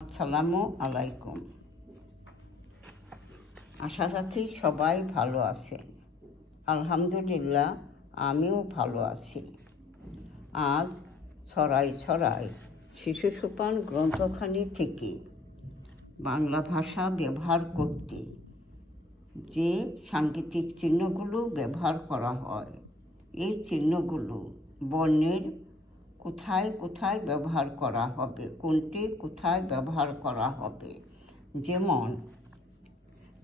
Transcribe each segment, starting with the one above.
আসসালামু আলাইকুম। আশা রাখি সবাই ভালো আছেন। আলহামদুলিল্লাহ, আমিও ভালো আছি। আজ ছড়াই ছড়াই শিশু সোপান গ্রন্থখানি থেকে বাংলা ভাষা ব্যবহার করতে যে সাংকেতিক চিহ্নগুলো ব্যবহার করা হয়, এই চিহ্নগুলো বর্ণের কোথায় কোথায় ব্যবহার করা হবে, কোনটি কোথায় ব্যবহার করা হবে।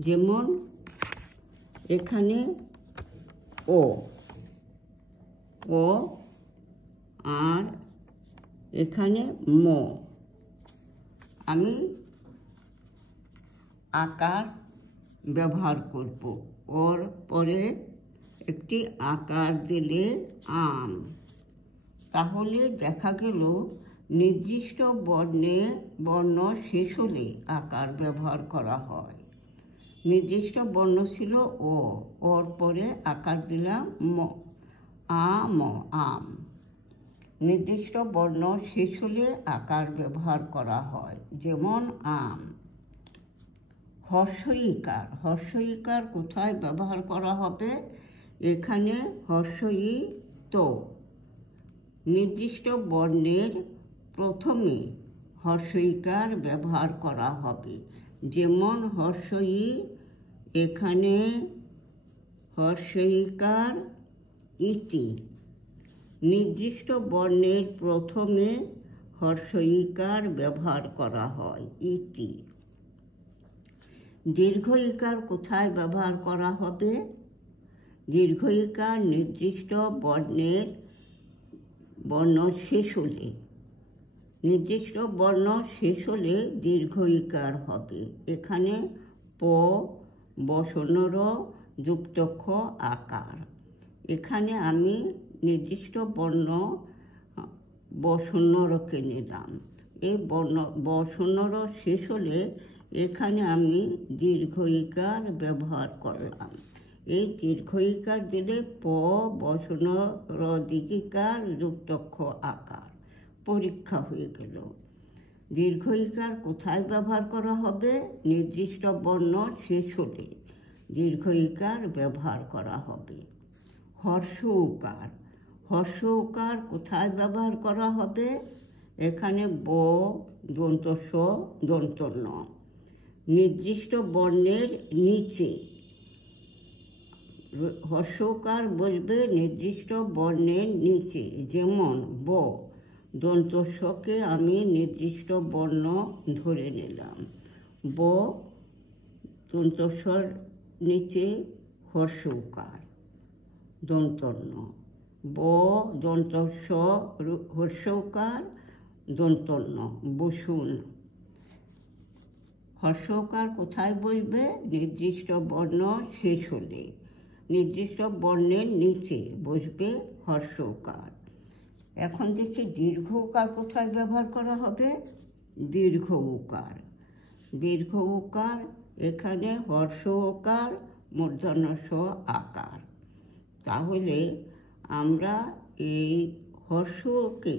যেমন এখানে ও আর এখানে ম। আমি আকার ব্যবহার করব। ওর পরে একটি আকার দিলে আম। তাহলে দেখা গেল নির্দিষ্ট বর্ণ শেষ হলে আকার ব্যবহার করা হয়। নির্দিষ্ট বর্ণ ছিল ও, ওর পরে আকার দিলাম ম, আম। নির্দিষ্ট বর্ণ শেষ হলে আকার ব্যবহার করা হয়, যেমন আম। হর্ষ ইকার কোথায় ব্যবহার করা হবে? এখানে হর্ষ ই তো। নির্দিষ্ট বর্ণের প্রথমে হর্ষ ইকার ব্যবহার করা হবে, যেমন হর্ষ ই, এখানে হর্ষ ইকার ইতি। নির্দিষ্ট বর্ণের প্রথমে হর্ষ ইকার ব্যবহার করা হয়, ইতি। দীর্ঘ ইকার কোথায় ব্যবহার করা হবে? দীর্ঘ ইকার নির্দিষ্ট বর্ণ শেষ হলে, নির্দিষ্ট বর্ণ শেষ হলে দীর্ঘ ইকার হবে। এখানে প, বসনর যুক্ত খ আকার। এখানে আমি নির্দিষ্ট বর্ণ বসনরকে নিলাম। এই বসনর শেষ হলে এখানে আমি দীর্ঘ ইকার ব্যবহার করলাম। এই দীর্ঘ ইকার দিলে প, বসনর দীর্ঘিকার যুক্ত খ আকার। পরীক্ষা হয়ে গেল। দীর্ঘ ইকার কোথায় ব্যবহার করা হবে? নির্দিষ্ট বর্ণ শেষ হলে দীর্ঘ ইকার ব্যবহার করা হবে। হর্ষ উকার কোথায় ব্যবহার করা হবে? এখানে ব, দন্ত স, দন্ত ন। নির্দিষ্ট বর্ণের নিচে হর্ষ উকার বসবে নির্দিষ্ট বর্ণের নিচে, যেমন ব। দন্ত সকে আমি নির্দিষ্ট বর্ণ ধরে নিলাম। ব, দন্ত স্বর নিচে হর্ষ উকার, দন্তন্য। ব, দন্ত স, হর্ষ উকার, দন্তন্য, বসুন। হর্ষ উকার কোথায় বসবে? নির্দিষ্ট বর্ণ শেষ হলে নির্দিষ্ট বর্ণের নিচে বসবে হর্ষ উকার। এখন দেখি দীর্ঘ উকার কোথায় ব্যবহার করা হবে? দীর্ঘ উকার এখানে হর্ষ উকার, মূর্ধন্য স আকার। তাহলে আমরা এই হর্ষকে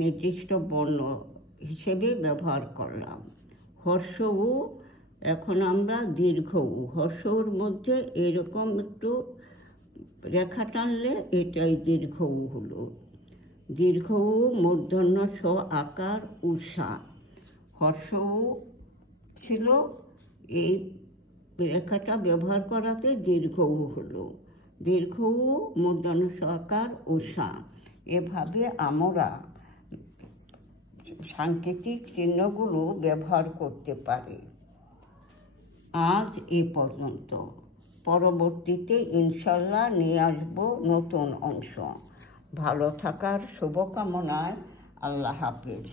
নির্দিষ্ট বর্ণ হিসেবে ব্যবহার করলাম। হর্ষ উ, এখন আমরা দীর্ঘ উ। হর্ষর মধ্যে এরকম একটু রেখা টানলে এটাই দীর্ঘ উ হলো। দীর্ঘ উ, মূর্ধন্য স আকার, উষা। হর্ষ উ ছিল, এই রেখাটা ব্যবহার করাতে দীর্ঘ উ হলো। দীর্ঘ উ, মূর্ধন্য স আকার, উষা। এভাবে আমরা সাংকেতিক চিহ্নগুলো ব্যবহার করতে পারি। আজ এ পর্যন্ত। পরবর্তীতে ইনশাল্লাহ নিয়ে আসবো নতুন অংশ। ভালো থাকার শুভকামনায় আল্লাহ হাফেজ।